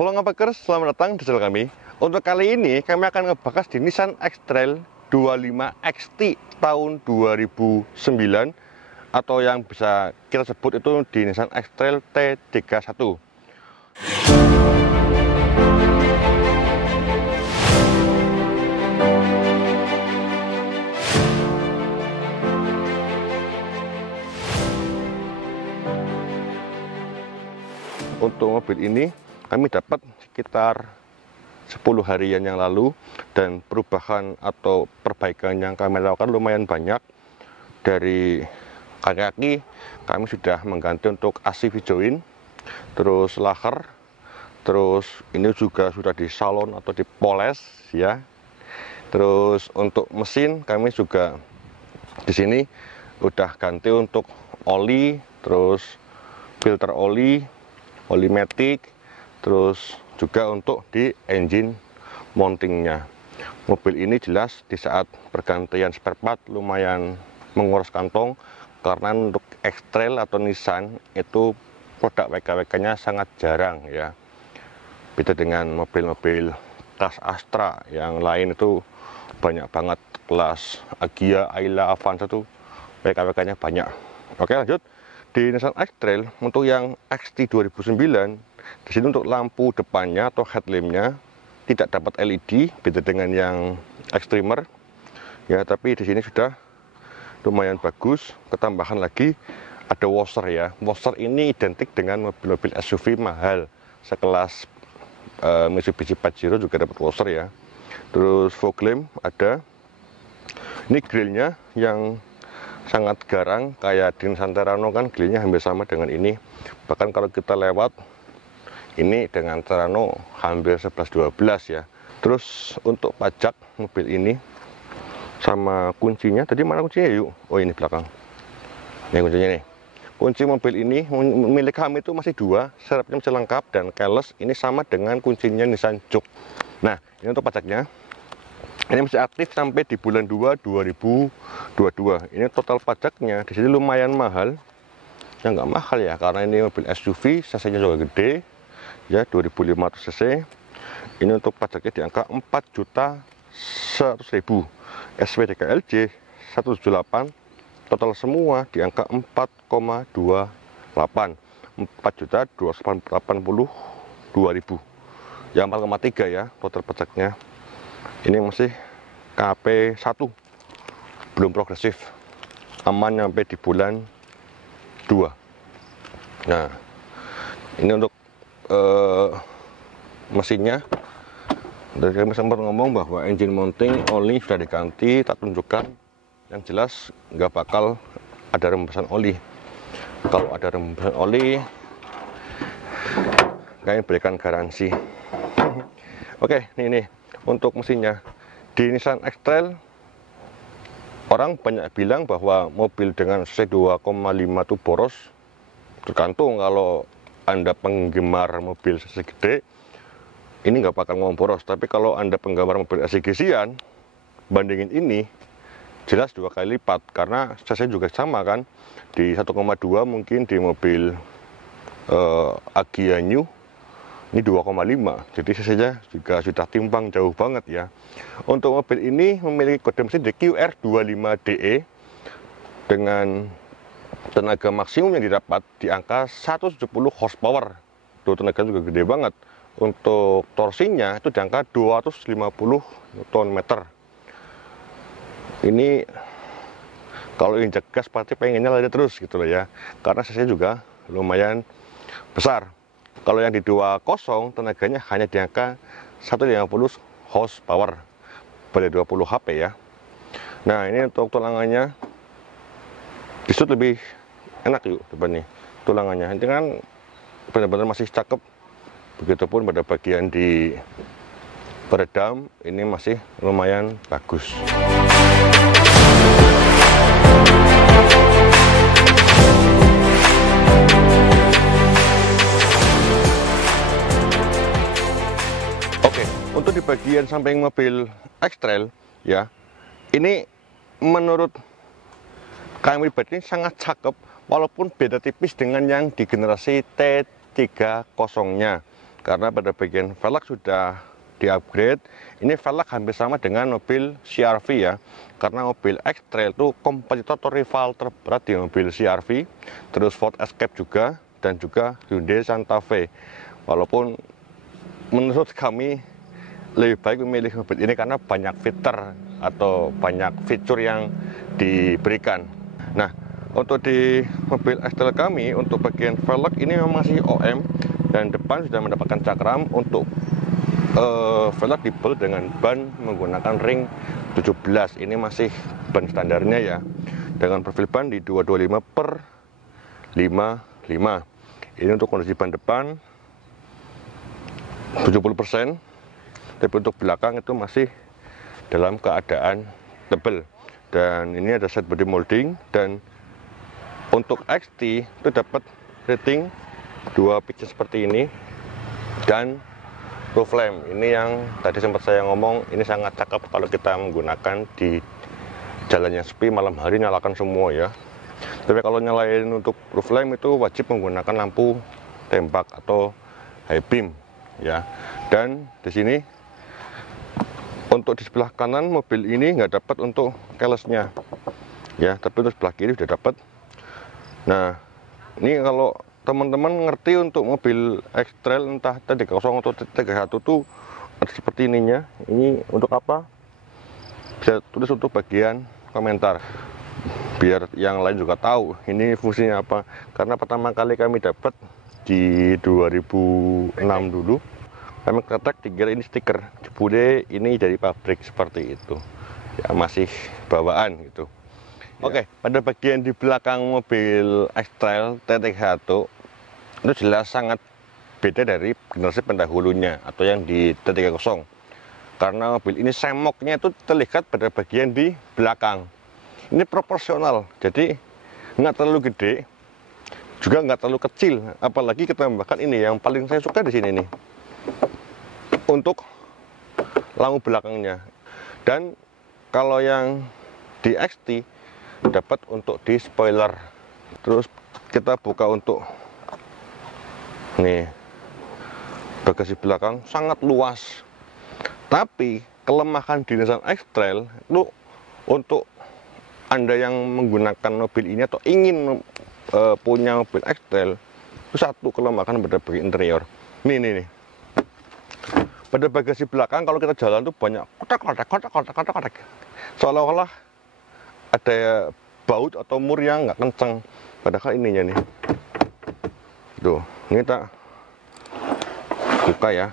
Halo Ngapakers, selamat datang di channel kami. Untuk kali ini kami akan ngebahas di Nissan X-Trail 25 XT tahun 2009 atau yang bisa kita sebut itu di Nissan X-Trail T31. Untuk mobil ini kami dapat sekitar 10 harian yang lalu, dan perubahan atau perbaikan yang kami lakukan lumayan banyak. Dari kaki-kaki kami sudah mengganti untuk ACV join, terus laker, terus ini juga sudah di salon atau dipoles ya. Terus untuk mesin kami juga di sini udah ganti untuk oli, terus filter oli matic, terus juga untuk di engine mountingnya. Mobil ini jelas di saat pergantian spare part lumayan menguras kantong, karena untuk X-Trail atau Nissan itu produk WK-WK-nya sangat jarang ya. Beda dengan mobil-mobil kelas Astra yang lain itu banyak banget, kelas Agya, Ayla, Avanza tuh WK-WK-nya banyak. Oke, lanjut. Di Nissan X-Trail untuk yang XT 2009, di sini untuk lampu depannya atau headlampnya tidak dapat LED, beda dengan yang Extremer ya, tapi di sini sudah lumayan bagus. Ketambahan lagi ada washer ya. Washer ini identik dengan mobil-mobil SUV mahal sekelas Mitsubishi Pajero juga dapat washer ya. Terus fog lamp ada. Ini grillnya yang sangat garang, kayak di Nissan Terrano kan grillnya hampir sama dengan ini. Bahkan kalau kita lewat ini dengan Terrano hampir 11-12 ya. Terus untuk pajak mobil ini sama kuncinya, tadi mana kuncinya yuk? Oh, ini belakang. Ini kuncinya nih. Kunci mobil ini milik kami itu masih dua, serepnya masih lengkap, dan keyless ini sama dengan kuncinya Nissan Juke. Nah, ini untuk pajaknya. Ini masih aktif sampai di bulan 2 2022. Ini total pajaknya di sini lumayan mahal. Ya nggak mahal ya, karena ini mobil SUV, cc-nya juga gede ya, 2500 cc. Ini untuk pajaknya di angka 4.100.000. SPDKLJ 178, total semua di angka 4,28, 4.282.000 ya, 4,3 ya total pajaknya. Ini masih KP1, belum progresif, aman sampai di bulan 2. Nah, ini untuk mesinnya. Dari kami sempat ngomong bahwa engine mounting oli sudah diganti, tak tunjukkan. Yang jelas nggak bakal ada rembesan oli. Kalau ada rembesan oli, kami berikan garansi. Oke, ini untuk mesinnya. Di Nissan X-Trail orang banyak bilang bahwa mobil dengan cc 2,5 itu boros. Tergantung, kalau Anda penggemar mobil cc gede, ini nggak bakal ngomong boros. Tapi kalau Anda penggemar mobil SG-an, bandingin ini jelas 2 kali lipat, karena cc juga sama kan, di 1,2 mungkin di mobil Agya New ini 2,5, jadi cc-nya juga sudah timpang jauh banget ya. Untuk mobil ini memiliki kode mesin QR25DE dengan tenaga maksimum yang didapat di angka 170 horsepower. Tuh, tenaga juga gede banget. Untuk torsinya itu di angka 250 Nm. Ini kalau injek gas pasti pengennya lari terus gitu loh ya, karena cc-nya juga lumayan besar. Kalau yang di 2.0 tenaganya hanya di angka 150 horsepower pada 20 HP ya. Nah, ini untuk tulangannya disut lebih enak yuk depan nih tulangannya. Ini kan benar-benar masih cakep. Begitupun pada bagian di peredam ini masih lumayan bagus. Untuk di bagian samping mobil X-Trail ya, ini menurut kami pribadi sangat cakep, walaupun beda tipis dengan yang di generasi T30-nya. karena pada bagian velg sudah di-upgrade. Ini velg hampir sama dengan mobil CR-V ya, karena mobil X-Trail itu kompetitor atau rival terberat di mobil CR-V, terus Ford Escape juga, dan juga Hyundai Santa Fe. Walaupun menurut kami lebih baik memilih mobil ini karena banyak fitur atau banyak fitur yang diberikan. Nah, untuk di mobil X-Trail kami, untuk bagian velg ini memang masih OM, dan depan sudah mendapatkan cakram. Untuk velg dibel dengan ban menggunakan ring 17. Ini masih ban standarnya ya, dengan profil ban di 225/55. Ini untuk kondisi ban depan 70%, tapi untuk belakang itu masih dalam keadaan tebal. Dan ini ada set body molding, dan untuk XT itu dapat rating 2 pitch seperti ini, dan roof lamp ini yang tadi sempat saya ngomong, ini sangat cakep kalau kita menggunakan di jalan yang sepi malam hari, nyalakan semua ya. Tapi kalau nyalain untuk roof lamp itu wajib menggunakan lampu tembak atau high beam ya. Dan di sini untuk di sebelah kanan mobil ini nggak dapat untuk keyless-nya ya, tapi untuk sebelah kiri sudah dapat. Nah, ini kalau teman-teman ngerti untuk mobil X-Trail entah T30 atau T31 tuh ada seperti ininya. Ini untuk apa? Bisa tulis untuk bagian komentar, biar yang lain juga tahu ini fungsinya apa. Karena pertama kali kami dapat di 2006 dulu, kami ketek dikira ini stiker, jebule ini dari pabrik seperti itu ya, masih bawaan gitu. Oke, pada bagian di belakang mobil X-Trail T31 itu jelas sangat beda dari generasi pendahulunya atau yang di T30, karena mobil ini semoknya itu terlihat pada bagian di belakang. Ini proporsional, jadi nggak terlalu gede, juga nggak terlalu kecil. Apalagi kita tambahkan ini yang paling saya suka di sini nih, untuk lampu belakangnya. Dan kalau yang di XT dapat untuk di spoiler. Terus kita buka untuk nih, bagasi belakang sangat luas. Tapi kelemahan di Nissan X-Trail itu, untuk Anda yang menggunakan mobil ini atau ingin punya mobil X-Trail, itu satu kelemahan pada bagian interior. Nih. Pada bagasi belakang kalau kita jalan tuh banyak kotak. Seolah-olah ada baut atau mur yang nggak kenceng, padahal ininya nih. Tuh, ini tak buka ya.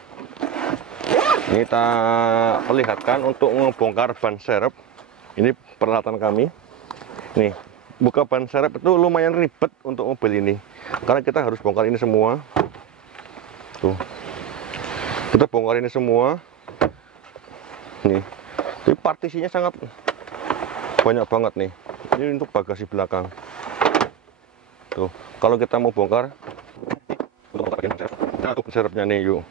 Ini tak perlihatkan untuk membongkar ban serep. Ini peralatan kami. Nih, buka ban serep itu lumayan ribet untuk mobil ini, karena kita harus bongkar ini semua. Tuh, kita bongkar ini semua. Nih, jadi partisinya sangat banyak banget nih. Ini untuk bagasi belakang. Tuh, kalau kita mau bongkar, untuk serepnya nih, yuk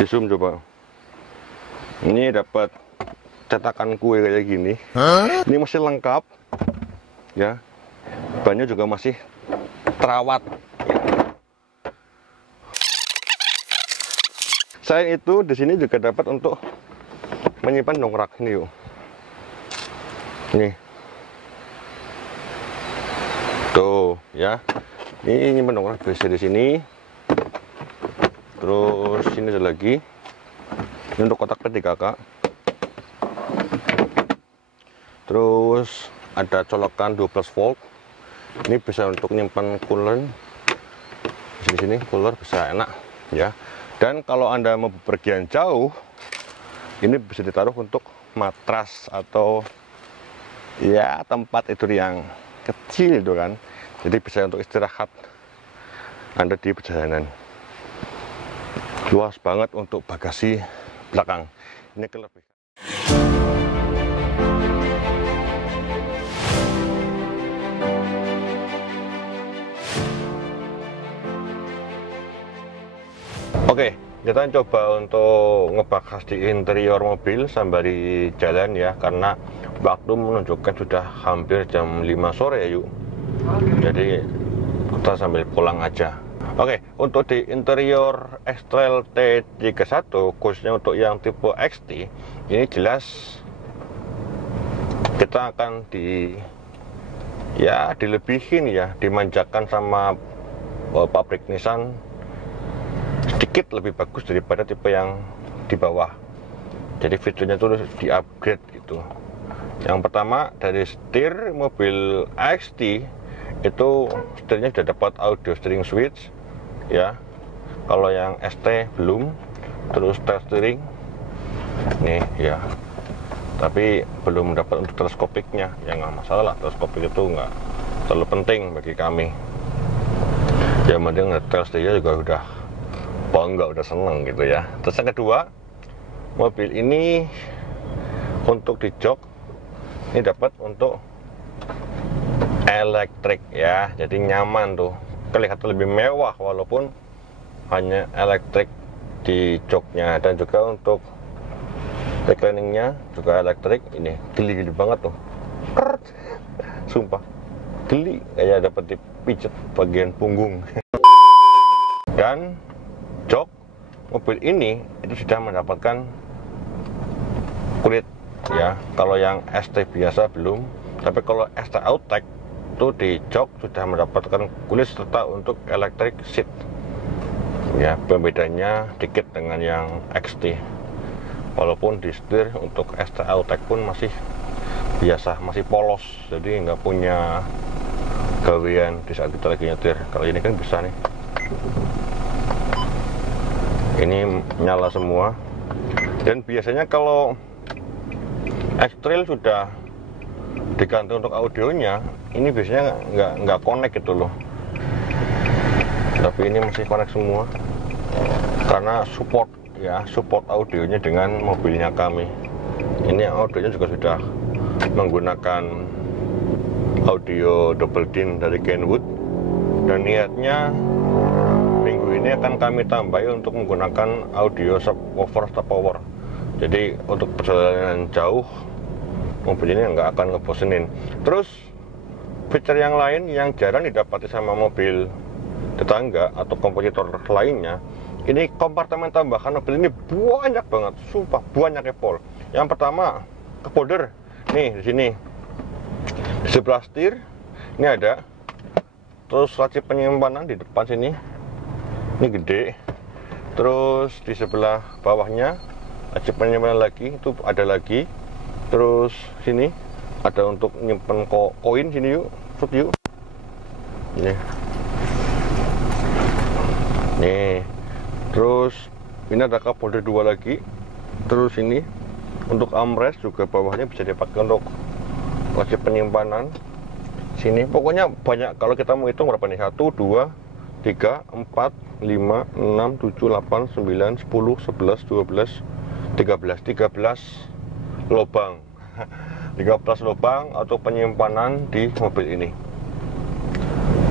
di zoom coba. Ini dapat cetakan kue kayak gini. Ini masih lengkap ya, bannya juga masih terawat. Selain itu di sini juga dapat untuk menyimpan dongkrak ini, yuk. Nih, tuh ya, ini nyimpan dongkrak biasa di sini. Terus sini ada lagi, ini untuk kotak P3K. Terus ada colokan 12 volt. Ini bisa untuk nyimpan cooler. Di sini cooler bisa enak ya. Dan kalau Anda mau bepergian jauh, ini bisa ditaruh untuk matras atau ya tempat tidur yang kecil itu kan. Jadi bisa untuk istirahat Anda di perjalanan. Luas banget untuk bagasi belakang. Ini kelebihan. Oke, kita coba untuk ngebahas di interior mobil sembari jalan ya, karena waktu menunjukkan sudah hampir jam 5 sore ya, yuk. Jadi kita sambil pulang aja. Oke, untuk di interior X-Trail T31 khususnya untuk yang tipe XT, ini jelas kita akan dilebihin ya, dimanjakan sama pabrik Nissan, sedikit lebih bagus daripada tipe yang di bawah. Jadi fiturnya tuh di upgrade gitu. Yang pertama dari setir mobil XT itu setirnya sudah dapat audio steering switch ya. Kalau yang ST belum. Terus steering nih ya, tapi belum dapat untuk teleskopiknya. Ya nggak masalah, teleskopik itu nggak terlalu penting bagi kami. Yang penting ngetel setirnya juga udah bangga, udah seneng gitu ya. Terus yang kedua, mobil ini untuk di jok ini dapat untuk elektrik ya, jadi nyaman tuh, kelihatan lebih mewah walaupun hanya elektrik di joknya. Dan juga untuk recliningnya juga elektrik. Ini geli-geli banget tuh, sumpah geli, kayak dapat dipijet bagian punggung. Dan jok mobil ini itu sudah mendapatkan kulit ya. Kalau yang ST biasa belum, tapi kalau ST Alltech itu di jok sudah mendapatkan kulit serta untuk electric seat ya. Pembedanya dikit dengan yang XT, walaupun di setir untuk ST Alltech pun masih biasa, masih polos, jadi nggak punya gawean di saat kita lagi nyetir. Kalau ini kan bisa nih, ini nyala semua. Dan biasanya kalau X-Trail sudah diganti untuk audionya, ini biasanya nggak connect gitu loh. Tapi ini masih connect semua karena support ya, support audionya dengan mobilnya kami. Ini audionya juga sudah menggunakan audio double din dari Kenwood, dan niatnya minggu ini akan kami tambahi untuk menggunakan audio subwoofer stop power. Jadi untuk perjalanan jauh mobil ini nggak akan ngebosenin. Terus fitur yang lain yang jarang didapati sama mobil tetangga atau kompetitor lainnya, ini kompartemen tambahan mobil ini banyak banget, sumpah banyak ya Pol. Yang pertama cup holder nih di sini, di sebelah setir ini ada. Terus laci penyimpanan di depan sini, ini gede. Terus di sebelah bawahnya laci penyimpanan lagi, itu ada lagi. Terus sini ada untuk nyimpen koin, sini yuk, food yuk. Nih. Terus ini ada cup holder 2 lagi. Terus ini untuk armrest juga bawahnya bisa dipakai untuk laci penyimpanan. Sini pokoknya banyak. Kalau kita mau hitung berapa nih? 1, 2, 3, 4, 5, 6, 7, 8, 9, 10, 11, 12, 13 lubang. 13 lubang atau penyimpanan di mobil ini.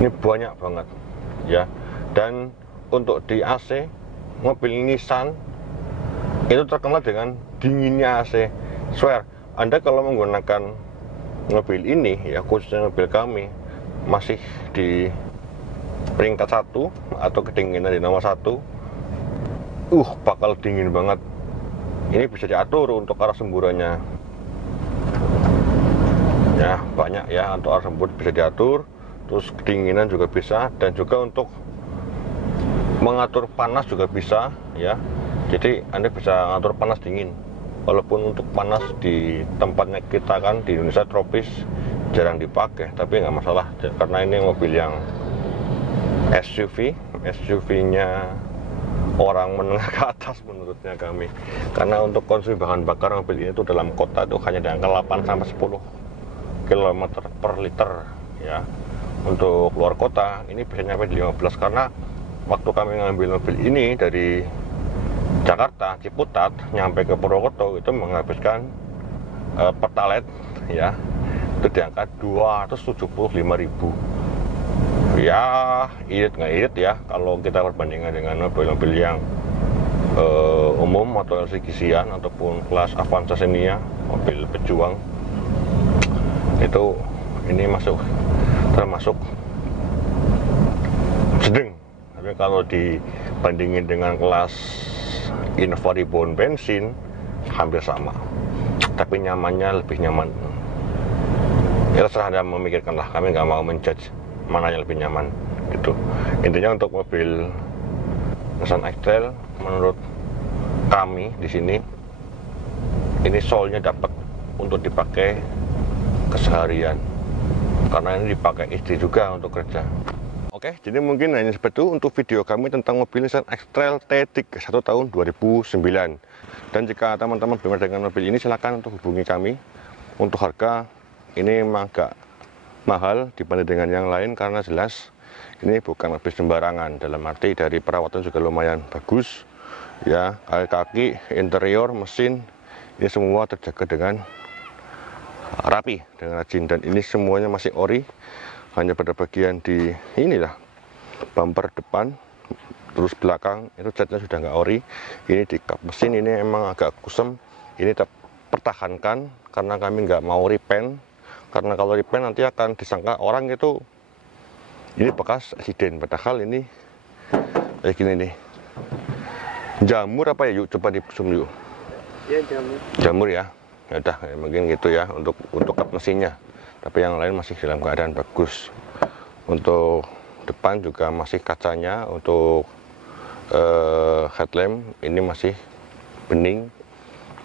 Ini banyak banget ya. Dan untuk di AC, mobil Nissan itu terkenal dengan dinginnya AC. Swear, Anda kalau menggunakan mobil ini ya, khususnya mobil kami, masih di peringkat 1 atau kedinginan di nomor 1, bakal dingin banget. Ini bisa diatur untuk arah semburannya ya, banyak ya, untuk arah sembur bisa diatur. Terus kedinginan juga bisa, dan juga untuk mengatur panas juga bisa ya. Jadi Anda bisa ngatur panas dingin. Walaupun untuk panas di tempatnya kita kan di Indonesia tropis jarang dipakai, tapi nggak masalah karena ini mobil yang SUV-nya orang menengah ke atas menurutnya kami. Karena untuk konsumsi bahan bakar mobil ini tuh dalam kota itu hanya di angka 8-10 km per liter ya. Untuk luar kota ini bisa nyampe di 15, karena waktu kami ngambil mobil ini dari Jakarta Ciputat nyampe ke Purwokerto itu menghabiskan pertalite ya, itu di angka 275.000. Ya irit nggak irit ya kalau kita perbandingan dengan mobil-mobil yang umum atau LCGC-an ataupun kelas Avanza Xenia, mobil pejuang itu. Ini termasuk sedang, tapi tapi kalau dibandingin dengan kelas Innova Reborn bensin hampir sama, tapi nyamannya lebih nyaman. Ya terserah Anda memikirkan lah, kami nggak mau menjudge mana yang lebih nyaman gitu. Intinya untuk mobil Nissan X-Trail menurut kami di sini ini soulnya dapat untuk dipakai keseharian, karena ini dipakai istri juga untuk kerja. Oke, jadi mungkin hanya seperti itu untuk video kami tentang mobil Nissan X-Trail T31 tahun 2009. Dan jika teman-teman belum dengan mobil ini, silakan untuk hubungi kami. Untuk harga ini memang agak mahal dibanding dengan yang lain, karena jelas ini bukan mobil sembarangan, dalam arti dari perawatan juga lumayan bagus ya, kaki-kaki, interior, mesin ini semua terjaga dengan rapi, dengan rajin, dan ini semuanya masih ori. Hanya pada bagian di inilah bumper depan terus belakang itu catnya sudah nggak ori. Ini di kap mesin ini emang agak kusam, ini tetap pertahankan karena kami nggak mau repaint, karena kalau repaint nanti akan disangka orang itu ini bekas eksiden, padahal ini kayak gini nih. Jamur apa ya, yuk coba di zoom yuk. Ya, jamur. Jamur ya. Ya udah, mungkin gitu ya untuk kap mesinnya. Tapi yang lain masih dalam keadaan bagus. Untuk depan juga masih kacanya, untuk headlamp ini masih bening.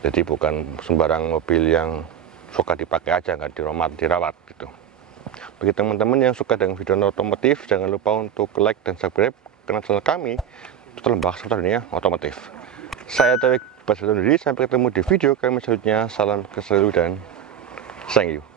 Jadi bukan sembarang mobil yang suka dipakai aja, nggak dirawat gitu. Bagi teman-teman yang suka dengan video otomotif, jangan lupa untuk like dan subscribe channel kami setelah membahas seputar dunia otomotif. Saya Tawik, sampai ketemu di video kami selanjutnya. Salam keseluruhan dan thank you.